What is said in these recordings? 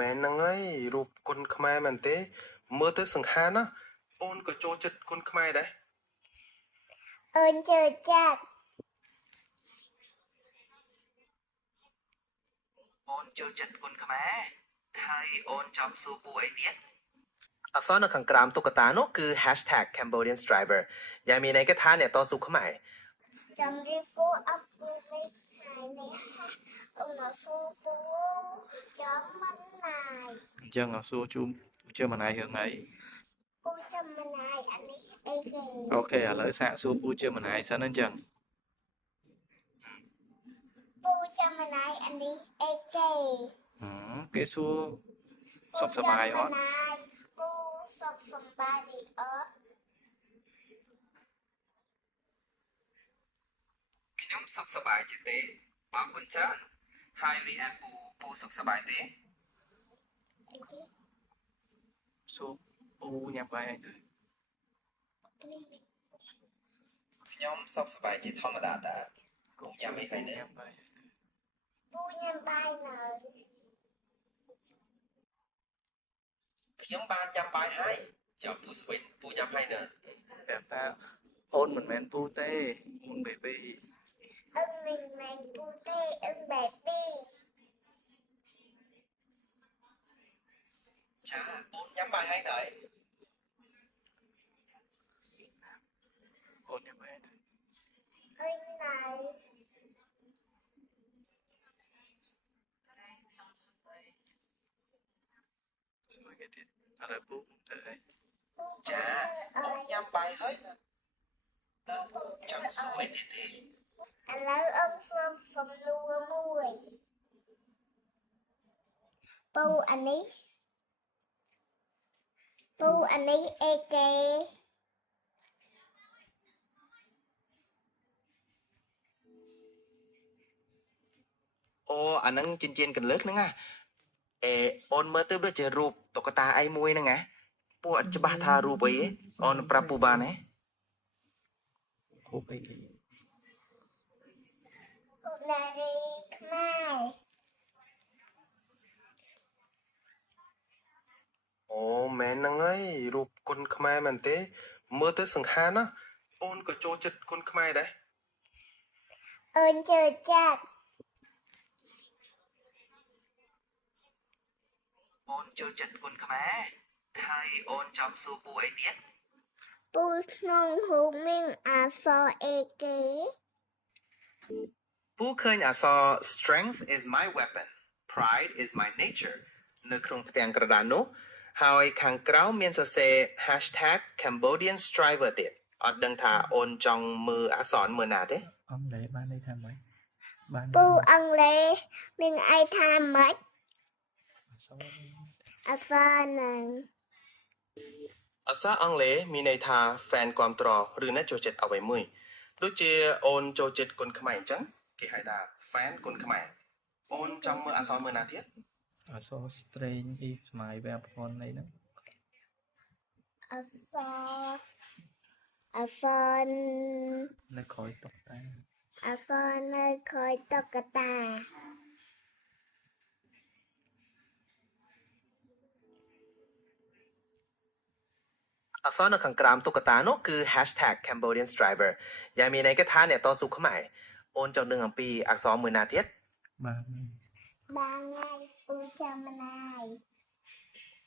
មែនហ្នឹងហើយរូបគុណខ្មែរមែនទេមើលទៅសង្ហាណាអូនក៏ចូលចិត្តគុណខ្មែរដែរអូនចូលចិត្តអូនចូលចិត្តគុណខ្មែរហើយអូនចង់សួរពូអីទៀតអក្សរនៅខាងក្រោមតុក្កតានោះគឺ #CambodianStriver យ៉ាងមានន័យថាអ្នកតស៊ូខ្មែរចាំរៀបពូអពុនេះហើយនេះអូនសួរពូចាំមិនណាយអញ្ចឹងអសួរជូមជាមិនណាយរឿងអីពូចាំមិនណាយអានេះអីគេអូខេឥឡូវសាកសួរពូជាមិនណាយសិនអញ្ចឹងពូចាំមិនណាយអានេះអីគេគេសួរសុខសប្បាយអត់ពូសុខសប្បាយអត់ខ្ញុំសុខសប្បាយជាទេអរគុណច្រើនហើយរីឯពូសុខសប្បាយទេសួរពូញ៉ាំបាយអីទៅខ្ញុំសុខសប្បាយជាធម្មតាតាគូញ៉ាំអីហើយនេះពូញ៉ាំបាយនៅខ្ញុំបានញ៉ាំបាយហើយចាំពូស្វិញពូញ៉ាំហើយនៅតែតាអូនមិនមែនពូទេអូនបេប៊ីអឹងមិនមែនពូទេអឹងបេប៊ីចាអូនញ៉ាំបាយហើយនៅអូនញ៉ាំបាយទៅអឹងនៅស្មើគេទៀតឥឡូវពូទៅអីចាអូនញ៉ាំបាយហើយចង់សួរអីទៀតទេឥឡូវអឹងសុំសំណួរមួយពូអានេះអីគេអូអាហ្នឹងចិញ្ចៀនកន្លឹកហ្នឹងអូនមើលទៅដូចជារូបតុក្កតាអីមួយហ្នឹងពូអត់ច្បាស់ថារូបអីអូនប្រាប់ពូបានទេរូបអីគេឧណារីខ្មែរអូមែនហ្នឹងហើយរូបគុណខ្មែរមែនទេមើលទៅសង្ហាណាអូនក៏ចូលចិត្តគុណខ្មែរដែរអូនចូលចិត្តអូនចូលចិត្តគុណខ្មែរហើយអូនចង់សួរពូអីទៀតពូក្នុងរូបមានអក្សរអីគេ ពូឃើញអក្សរ Strength is my weapon Pride is my nature នៅក្នុងផ្ទាំងក្រដាសនោះហើយខាងក្រោមមានសរសេរ #CambodianStriver ទៀតអត់ដឹងថាអូនចង់មើលអក្សរមើលណាទេអង់គ្លេសបានន័យថាម៉េចបានពូអង់គ្លេសមានអីថាម៉េចអក្សរនឹងអក្សរអង់គ្លេសមានន័យថា fan គាំទ្រឬអ្នកចូលចិត្តអ្វីមួយដូចជាអូនចូលចិត្តគុណខ្មែរអញ្ចឹងគេហៅថា fan គុណខ្មែរអូនចង់មើលអក្សរមើលណាទៀតអក្សរ strange if my weapon អីហ្នឹងអក្សរនៅក្រោយតុកតាអក្សរនៅក្រោយតុក្កតាអក្សរនៅខាងក្រោមតុក្កតានោះគឺ #CambodianStriver យ៉ាងមានន័យថាអ្នកតស៊ូខ្មែរអូនចង់ដឹងអំពីអក្សរមួយណាទៀតបានហើយពូចាំមិនណាយ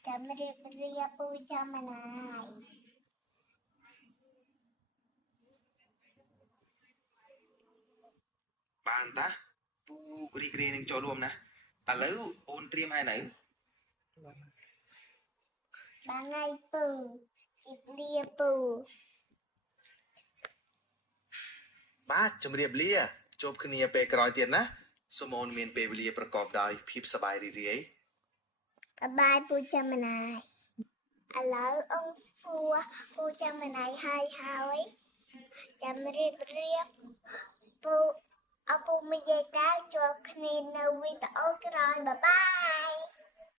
ចាំរៀបពូចាំមិនណាយបានតាពូរីករាយនឹងចូលរួមណាឥឡូវអូនត្រៀមហើយនៅបានហើយពូជម្រាបពូបាទជម្រាបលាជួបគ្នាពេលក្រោយទៀតណាសូមអូនមានពេលវេលាប្រកបដោយភាពសប្បាយរីករាយបាយពូចាំមិនណាយឥឡូវអង្គពូចាំមិនណាយហើយចាំរៀបពូអពុំនិយាយតើជួបគ្នានៅវីដេអូក្រោយបាយ